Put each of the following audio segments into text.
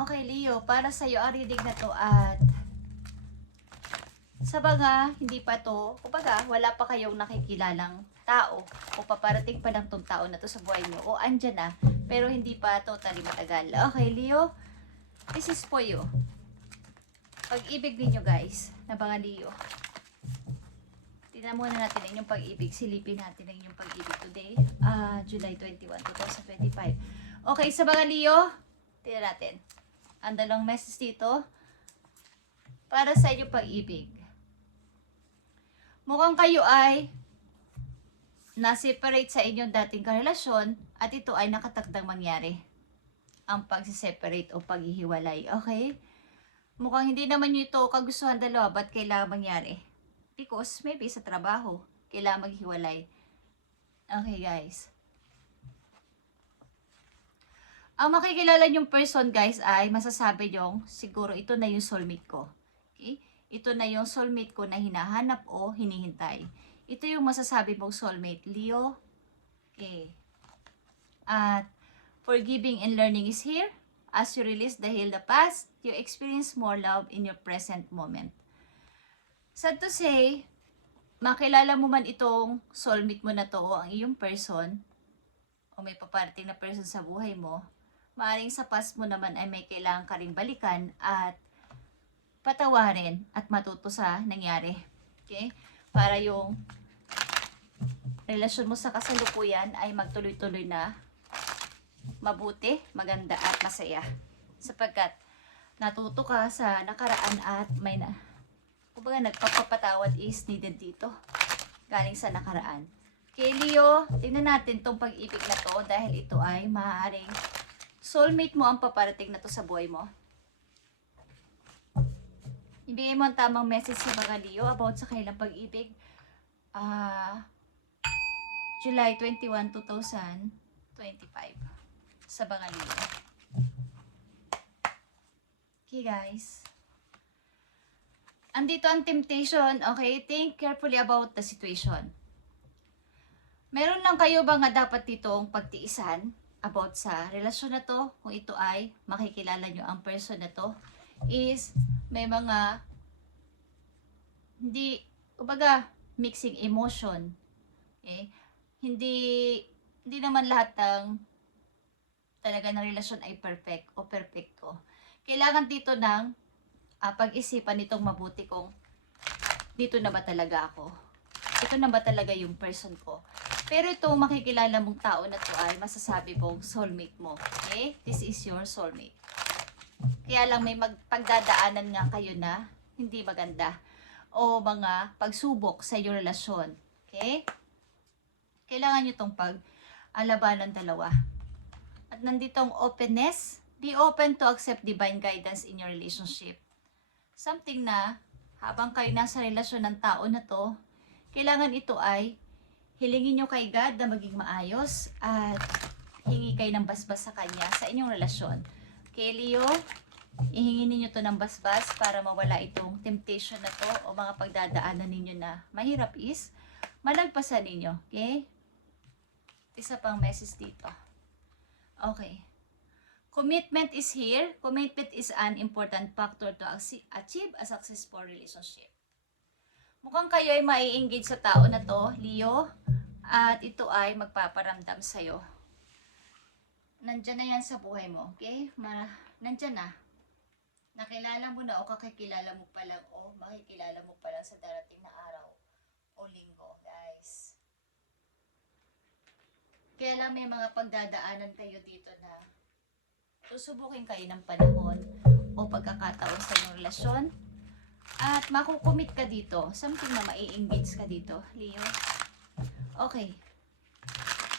Okay, Leo, para sa'yo ang reading na to at sa mga hindi pa to, kumbaga wala pa kayong nakikilalang tao o paparating pa lang tong tao na to sa buhay nyo o andyan na pero hindi pa totally matagal. Okay, Leo, this is for you. Pag-ibig ninyo guys, na mga Leo. Tingnan muna natin ang inyong pag-ibig. Silipin natin ang inyong pag-ibig today, July 21, 2025. Okay, sa mga Leo, tingnan natin. Ang dalawang message dito para sa inyong pag-ibig. Mukhang kayo ay na-separate sa inyong dating karelasyon at ito ay nakatakdang mangyari. Ang pag-separate o paghihiwalay. Okay? Mukhang hindi naman nyo ito kagustuhan dalawa. Ba't kailangan mangyari? Because maybe sa trabaho, kailangan maghiwalay. Okay guys. Ang makikilala nyong person guys ay masasabi nyong siguro ito na yung soulmate ko. Okay? Ito na yung soulmate ko na hinahanap o hinihintay. Ito yung masasabi mong soulmate, Leo. Okay. At forgiving and learning is here. As you release the heal the past, you experience more love in your present moment. Sad to say, makilala mo man itong soulmate mo na to o ang iyong person o may paparating na person sa buhay mo, maaaring sa past mo naman ay may kailangan ka ring balikan at patawarin at matuto sa nangyari. Okay? Para yung relasyon mo sa kasalukuyan ay magtuloy-tuloy na mabuti, maganda at masaya. Sapagkat natuto ka sa nakaraan at may na kumbaga nagpapatawad is needed dito. Galing sa nakaraan. Okay, Leo, tingnan natin tong pag-ibig na to dahil ito ay maaaring soulmate mo ang paparating na to sa buhay mo. Ibigay mo ang tamang message sa mga Leo about sa kanilang pag-ibig. July 21, 2025 sa mga Leo. Okay guys. Andito ang temptation, okay? Think carefully about the situation. Meron lang kayo ba nga dapat ditong pagtiisan about sa relasyon na to? Kung ito ay makikilala nyo ang person na to, is may mga hindi, kumbaga, mixing emotion. Okay? Hindi naman lahat ng talaga ng relasyon ay perfect o perfecto. Kailangan dito ng pag-isipan nitong mabuti kung dito na ba talaga ako? Ito na ba talaga yung person ko? Pero itong makikilala mong tao na to ay masasabi mong soulmate mo. Okay? This is your soulmate. Kaya lang may pagdadaanan nga kayo na hindi maganda o mga pagsubok sa inyong relasyon. Okay? Kailangan nyo itong pag-alabanan dalawa. At nandito ang openness. Be open to accept divine guidance in your relationship. Something na habang kayo nasa relasyon ng tao na to, kailangan ito ay hilingin nyo kay God na maging maayos at hingi kayo ng basbas sa Kanya sa inyong relasyon. Okay, Leo? Ihingin ninyo to ng basbas para mawala itong temptation na to o mga pagdadaanan ninyo na mahirap is malagpasan ninyo. Okay? Isa pang message dito. Okay. Commitment is here. Commitment is an important factor to achieve a successful relationship. Mukhang kayo ay mai-engage sa tao na to, Leo, at ito ay magpaparamdam sa'yo. Nandyan na yan sa buhay mo, okay? Nandyan na. Nakilala mo na o kakikilala mo pa lang o makikilala mo pa lang sa darating na araw o linggo, guys. Kaya lang may mga pagdadaanan kayo dito na susubukin kayo ng panahon o pagkakataon sa inyong relasyon at makukumit ka dito. Something na mai-engage ka dito, Leo. Okay.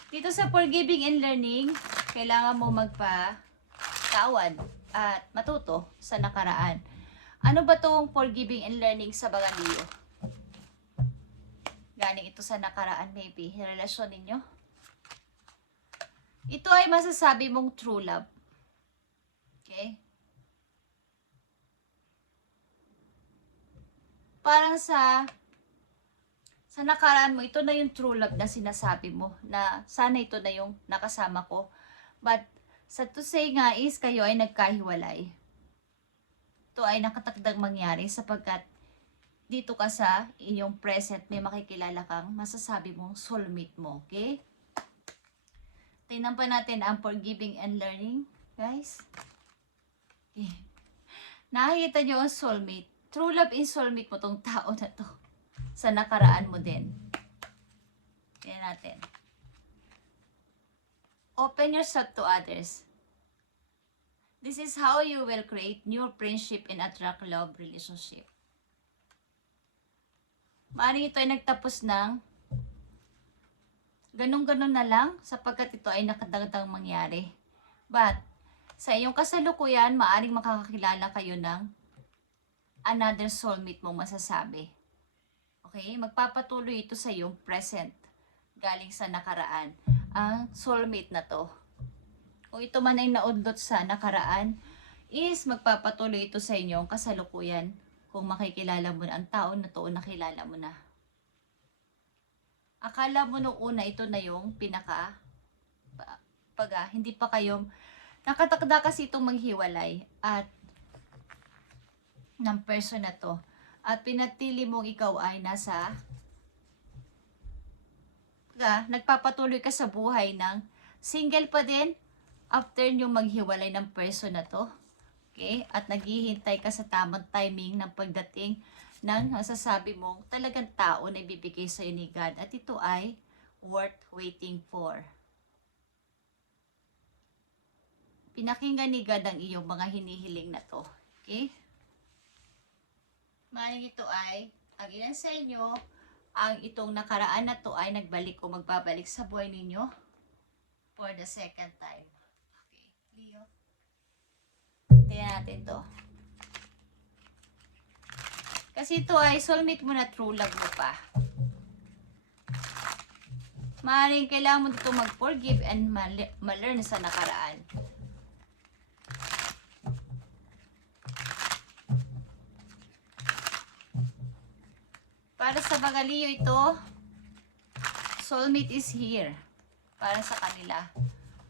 Dito sa forgiving and learning, kailangan mo magpatawad at matuto sa nakaraan. Ano ba tong forgiving and learning sa mga Leo? Galing ito sa nakaraan maybe, relasyon ninyo. Ito ay masasabi mong true love. Okay? Parang sa nakaraan mo, ito na yung true love na sinasabi mo na sana ito na yung nakasama ko. But Sa to say nga is kayo ay nagkahiwalay. Ito ay nakatakdang mangyari sapagkat dito ka sa inyong present may makikilala kang masasabi mong soulmate mo. Okay? Tingnan pa natin ang forgiving and learning. Guys. Okay. Nakikita nyo ang soulmate. True love in soulmate mo tong tao na to. Sa nakaraan mo din. Tingnan natin. Open yourself to others. This is how you will create new friendship and attract love relationship. Maaaring ito ay nagtapos ng ganun-ganun na lang sapagkat ito ay nakadagdag mangyari. But, sa iyong kasalukuyan, maaaring makakakilala kayo ng another soulmate mong masasabi. Okay? Magpapatuloy ito sa iyong present galing sa nakaraan. Ang soulmate na to. Kung ito man ay naudlot sa nakaraan, is magpapatuloy ito sa inyong kasalukuyan kung makikilala mo na ang tao na to o nakilala mo na. Akala mo nung una ito na yung hindi pa kayo, nakatakda kasi itong maghiwalay at ng person na to. At pinatili mong ikaw ay nagpapatuloy ka sa buhay ng single pa din after nyo maghiwalay ng person na to. Okay? At naghihintay ka sa tamang timing ng pagdating ng masasabi mong talagang tao na ibibigay sa iyo ni God. At ito ay worth waiting for. Pinakinggan ni God ang iyong mga hinihiling na to. Okay? Maaaring ito ay, ang ilan sa inyo, ang itong nakaraan na to ay nagbalik o magbabalik sa buhay ninyo for the second time. Okay, Leo. Tingnan natin to. Kasi ito ay soulmate mo na true love mo pa. Maaaring kailangan mo dito mag-forgive and ma-learn sa nakaraan. Para sa mga Leo ito, soulmate is here. Para sa kanila.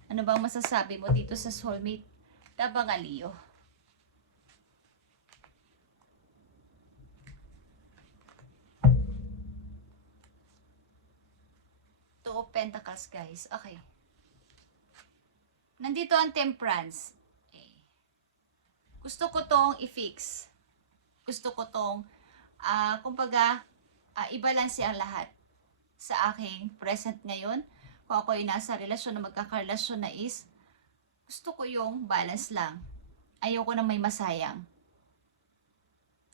Ano bang masasabi mo dito sa soulmate na mga Leo? Two of Pentacles, guys. Okay. Nandito ang Temperance. Okay. Gusto ko tong i-fix. Gusto ko tong, kumbaga, i-balance ang lahat sa aking present ngayon. Kung ako ay nasa relasyon na magkakarelasyon na is, gusto ko yung balance lang. Ayoko na may masayang.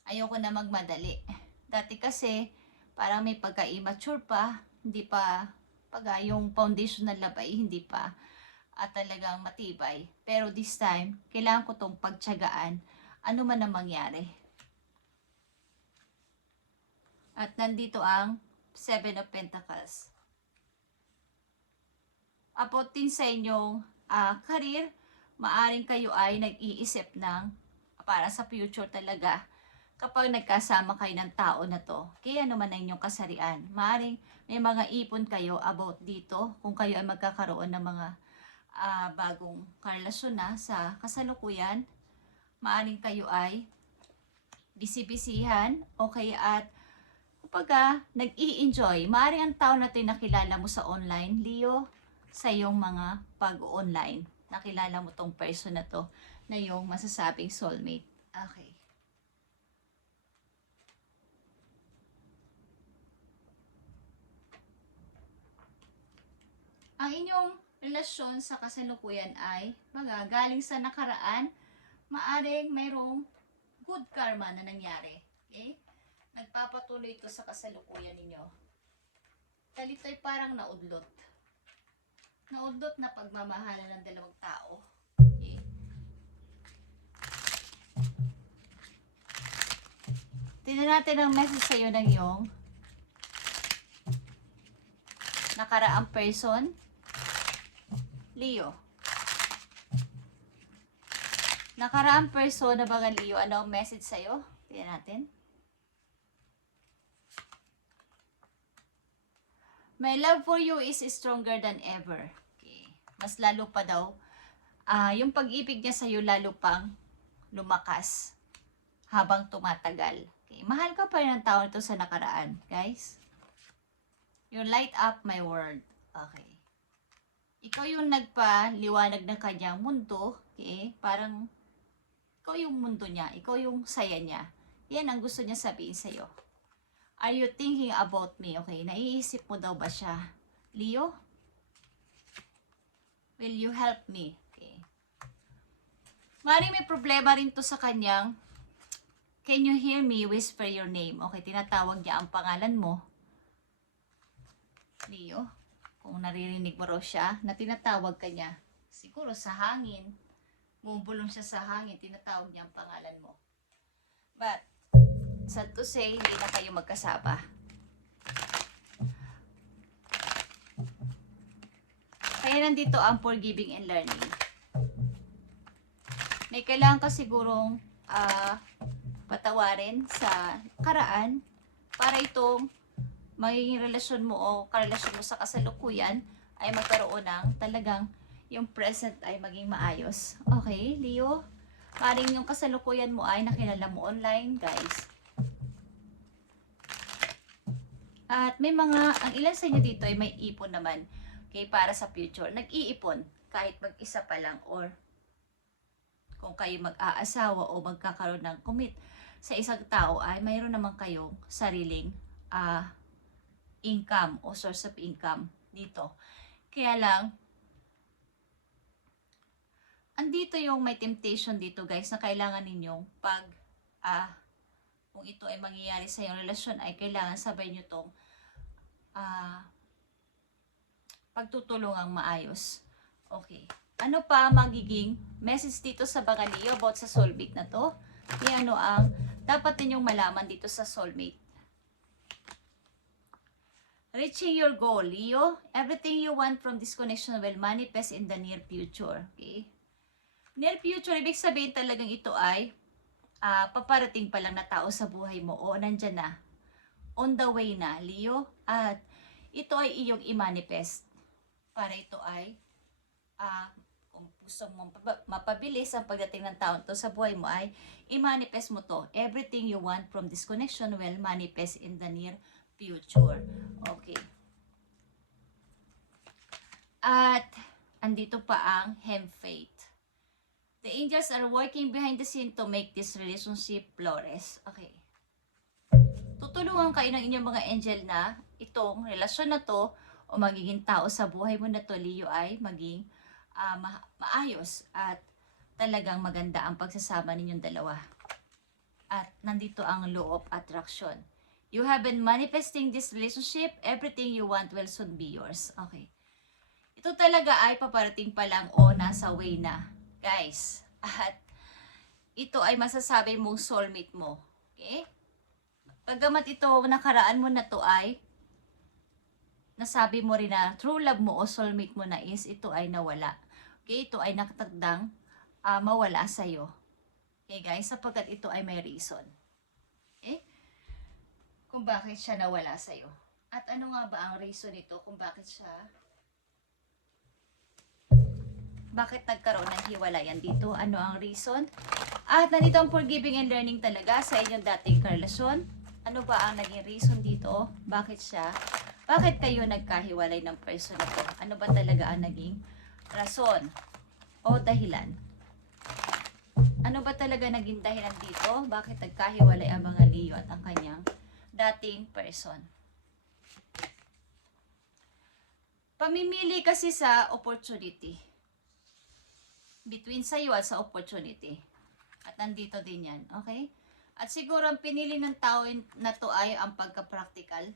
Ayoko na magmadali. Dati kasi, parang may pagka-immature pa, hindi pa, yung foundation ng labay, hindi pa, at talagang matibay. Pero this time, kailangan ko tong pagtiyagaan, ano man ang mangyari. At nandito ang Seven of Pentacles. About din sa inyong career, maaring kayo ay nag-iisip ng para sa future talaga kapag nagkasama kayo ng tao na to. Kaya naman ang inyong kasarian. Maaring may mga ipon kayo about dito kung kayo ay magkakaroon ng mga bagong karelasyon na sa kasalukuyan. Maaring kayo ay bisibisihan o kaya at kapag nag-i-enjoy, maaaring ang tao na nakilala mo sa online, Leo, sa iyong mga pag-online. Nakilala mo tong person na to na yung masasabing soulmate. Okay. Ang inyong relasyon sa kasalukuyan ay galing sa nakaraan, maaring mayroong good karma na nangyari. Okay? Nagpapatuloy ito sa kasalukuyan ninyo. Dahil ito'y parang naudlot. Naudlot na pagmamahalan ng dalawang tao. Okay. Tingnan natin ang message sa iyo ng iyong nakaraang person. Leo. Nakaraang person na mga Leo, ano ang message sa iyo? Tingnan natin. My love for you is stronger than ever. Okay. Mas lalo pa daw yung pag-ibig niya sa'yo lalo pang lumakas habang tumatagal. Okay? Mahal ka pa rin ng tao ito sa nakaraan, guys. You light up my world. Okay. Ikaw yung nagpaliwanag ng kanyang mundo. Okay? Parang ikaw yung mundo niya. Ikaw yung saya niya. Yan ang gusto niya sabihin sa'yo. Are you thinking about me? Okay, naiisip mo daw ba siya? Leo? Will you help me? Okay. Maring may problema rin to sa kanyang, can you hear me whisper your name? Okay, tinatawag niya ang pangalan mo. Leo, kung naririnig mo raw siya, na tinatawag ka niya. Siguro sa hangin. Bumubulong siya sa hangin, tinatawag niya ang pangalan mo. But, sad to say, hindi na kayo magkasama. Kaya nandito ang forgiving and learning. May kailangan ka sigurong patawarin sa karaan para itong magiging relasyon mo o karelasyon mo sa kasalukuyan ay magkaroon ng talagang yung present ay maging maayos. Okay, Leo? Maring yung kasalukuyan mo ay nakilala mo online, guys. At may ang ilan sa inyo dito ay may ipon naman. Okay, para sa future. Nag-iipon kahit mag-isa pa lang or kung kayo mag-aasawa o magkakaroon ng commit sa isang tao ay mayroon naman kayong sariling income o source of income dito. Kaya lang, andito yung may temptation dito, guys, na kailangan ninyong kung ito ay mangyayari sa iyong relasyon ay kailangan sabay nyo tong pagtutulungang maayos. Okay. Ano pa magiging message dito sa mga Leo about sa soulmate na to? Ano ang dapat ninyong malaman dito sa soulmate? Reaching your goal, Leo. Everything you want from this connection will manifest in the near future. Okay? Near future, ibig sabihin talagang ito ay paparating pa lang na tao sa buhay mo o nandyan na. On the way na, Leo. At ito ay iyong i-manifest. Para ito ay kung gusto mong mapabilis ang pagdating ng taon to sa buhay mo ay i-manifest mo to. Everything you want from this connection will manifest in the near future. Okay. At andito pa ang Hem-Faith. The angels are working behind the scene to make this relationship flourish. Okay. Tutulungan kayo ng inyong mga angel na itong relasyon na to o magiging tao sa buhay mo na to, Leo, ay maging maayos at talagang maganda ang pagsasama ninyong dalawa. At nandito ang law of attraction. You have been manifesting this relationship. Everything you want will soon be yours. Okay. Ito talaga ay paparating pa lang o nasa way na, guys. At ito ay masasabi mong soulmate mo. Okay? Pagkamat ito, nakaraan mo na to ay nasabi mo rin na true love mo o soulmate mo na is ito ay nawala. Okay, ito ay nakatagdang mawala sa'yo. Okay guys, sapagkat ito ay may reason. Okay? Kung bakit siya nawala sa'yo. At ano nga ba ang reason nito kung bakit nagkaroon ng hiwalayan dito? Ano ang reason? At nandito ang forgiving and learning talaga sa inyong dating karelasyon. Ano ba ang naging reason dito? Bakit kayo nagkahiwalay ng person na to? Ano ba talaga ang naging rason o dahilan? Ano ba talaga naging dahilan dito? Bakit nagkahiwalay ang mga Leo at ang kanyang dating person? Pamimili kasi sa opportunity. Between sa'yo at sa opportunity. At nandito din yan. Okay? At siguro ang pinili ng tao na to ay ang pagka-practical.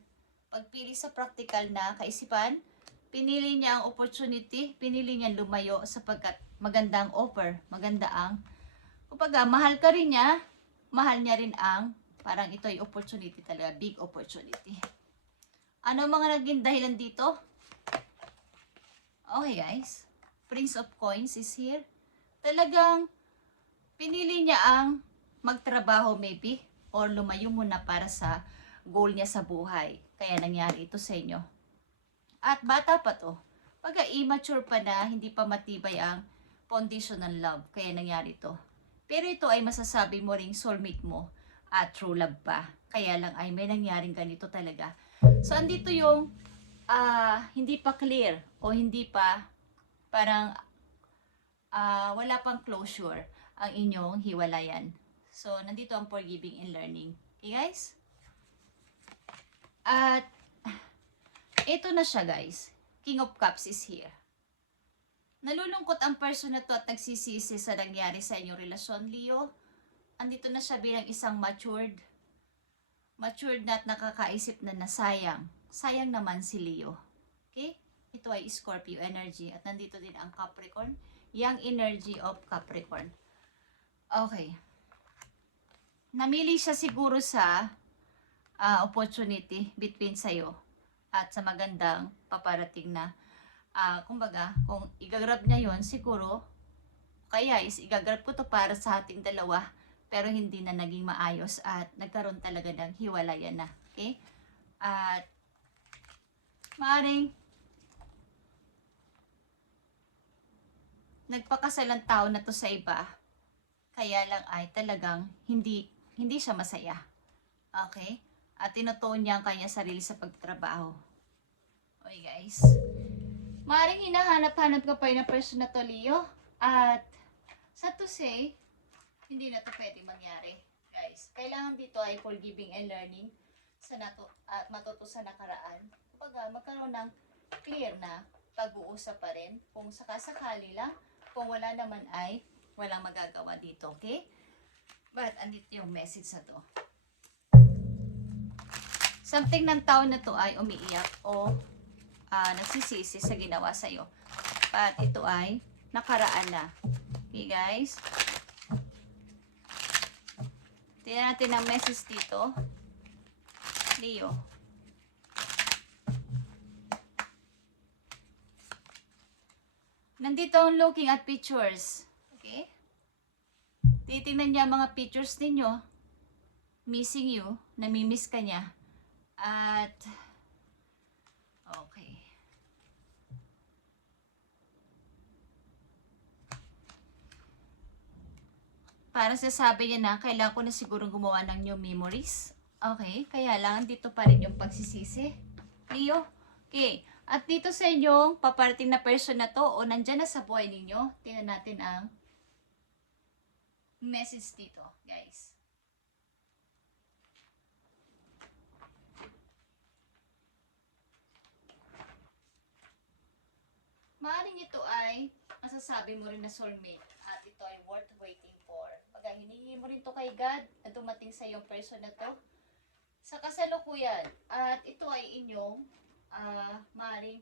Pagpili sa practical na kaisipan, pinili niya ang opportunity, pinili niya lumayo sapagkat magandang offer, maganda ang, kumbaga, mahal ka rin niya, mahal niya rin ang, parang ito ay opportunity talaga, big opportunity. Ano mga naging dahilan dito? Okay guys, Prince of Coins is here. Talagang, pinili niya ang magtrabaho maybe, or lumayo muna para sa goal niya sa buhay. Kaya nangyari ito sa inyo. At bata pa to. Pagka immature pa na, hindi pa matibay ang foundational love, kaya nangyari to. Pero ito ay masasabi mo ring soulmate mo at true love pa. Kaya lang ay may nangyaring ganito talaga. So, andito yung hindi pa clear o hindi pa parang wala pang closure ang inyong hiwalayan. So, nandito ang forgiving and learning. Okay, guys? At ito na siya, guys. King of Cups is here. Nalulungkot ang person na to at nagsisisi sa nangyari sa inyong relasyon, Leo. Andito na siya bilang isang matured na at nakakaisip na nasayang. Sayang naman si Leo. Okay? Ito ay Scorpio energy at nandito din ang Capricorn. Young energy of Capricorn. Okay. Namili siya siguro sa opportunity between sayo at sa magandang paparating na kumbaga, kung igagrab niya yon siguro, kaya is igagrab ko to para sa ating dalawa, pero hindi na naging maayos at nagkaroon talaga ng hiwalayan na. Okay? At maaring nagpakasal ang tao na to sa iba, kaya lang ay talagang hindi siya masaya. Okay? At tinutuon niya ang kanya sarili sa pagtrabaho. Okay, guys. Maring hinahanap-hanap ka pa ng person na to, Leo. At sa to say, hindi na to pwede mangyari, guys. Kailangan dito ay forgiving and learning at matuto sa nakaraan. Kumbaga, magkaroon ng clear na pag-uusap pa rin. Kung sakasakali lang, kung wala naman ay walang magagawa dito, okay? But, andito yung message na to. Something ng tao na to ay umiiyak o nagsisisi sa ginawa sa'yo. But ito ay nakaraan na. Okay, guys? Tingnan natin ang message dito. Leo. Nandito ang looking at pictures. Okay? Titingnan niya mga pictures ninyo. Missing you. Namimiss ka niya. At okay. Para sasabi niya na, kailangan ko na siguro gumawa ng new memories. Okay, kaya lang dito pa rin yung pagsisisi. Leo, okay. At dito sa inyong paparating na person na to o nandyan na sa buhay ninyo, tingnan natin ang message dito, guys. Maaaring ito ay masasabi mo rin na soulmate at ito ay worth waiting for. Pag hiningi mo rin to kay God na dumating sa iyong person na to sa kasalukuyan at ito ay inyong maaaring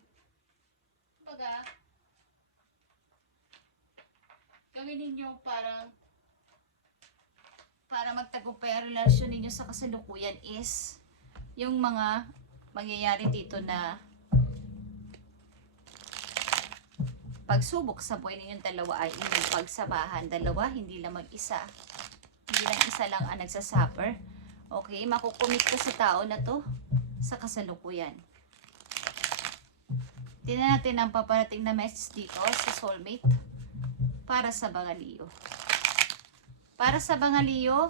gawin ninyo para magtagumpay ang relasyon ninyo sa kasalukuyan is yung mga mangyayari dito na pagsubok sa buhay ninyong dalawa ay inyong pagsamahan. Dalawa, hindi lang mag-isa. Hindi lang isa lang ang nagsasuffer. Okay, makukumit ko sa tao na to sa kasalukuyan. Tingnan natin ang paparating na message dito sa soulmate para sa mga Leo. Para sa mga Leo,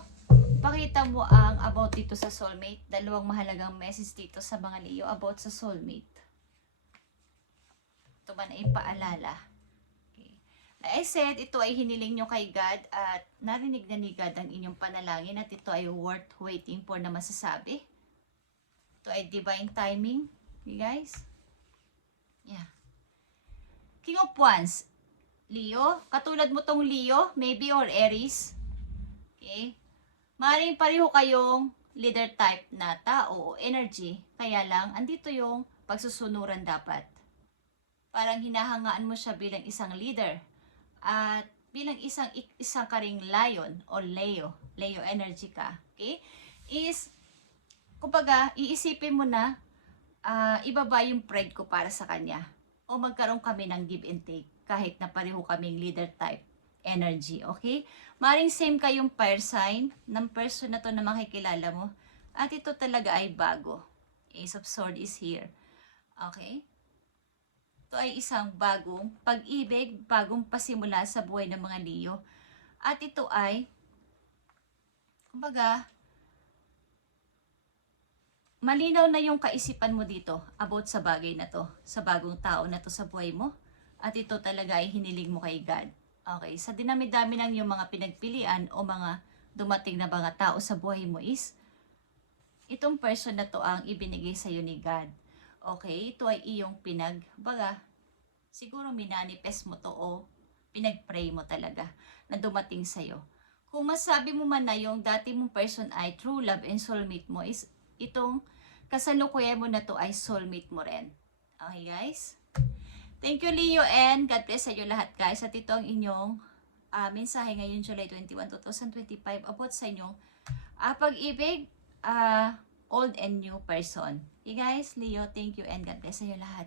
pakita mo ang about dito sa soulmate. Dalawang mahalagang message dito sa mga Leo about sa soulmate. Ito man ay paalala. I said, ito ay hiniling nyo kay God at narinig na ni God ang inyong panalangin at ito ay worth waiting for na masasabi. Ito ay divine timing. Okay, guys? Yeah. King of Wands. Leo. Katulad mo tong Leo, maybe or Aries. Okay? Maaaring pareho kayong leader type na tao o energy. Kaya lang, andito yung pagsusunuran dapat. Parang hinahangaan mo siya bilang isang leader. At bilang isang karing lion o Leo energy ka, okay? Is, kumbaga, iisipin mo na ibaba yung pride ko para sa kanya. O magkaroon kami ng give and take kahit na pareho kaming leader type energy, okay? Maring same kayong fire sign ng person na to na makikilala mo. At ito talaga ay bago. Ace of Swords is here. Okay? Ito ay isang bagong pag-ibig, bagong pasimula sa buhay ng mga Leo. At ito ay, kumbaga, malinaw na yung kaisipan mo dito about sa bagay na to, sa bagong tao na to sa buhay mo. At ito talaga ay hiniling mo kay God. Okay, sa dinami-dami ng yung mga pinagpilian o mga dumating na mga tao sa buhay mo is, itong person na to ang ibinigay sa'yo ni God. Okay, ito ay iyong siguro minanifest mo to o pinag-pray mo talaga na dumating sa'yo. Kung masabi mo man na yung dati mong person ay true love and soulmate mo, is itong kasalukuyan mo na to ay soulmate mo rin. Okay guys? Thank you Leo and God bless sa inyo lahat guys. At ito ang inyong mensahe ngayon July 21, 2025 about sa inyong pag-ibig, old and new person. Okay guys, Leo, thank you and God bless sa inyo lahat.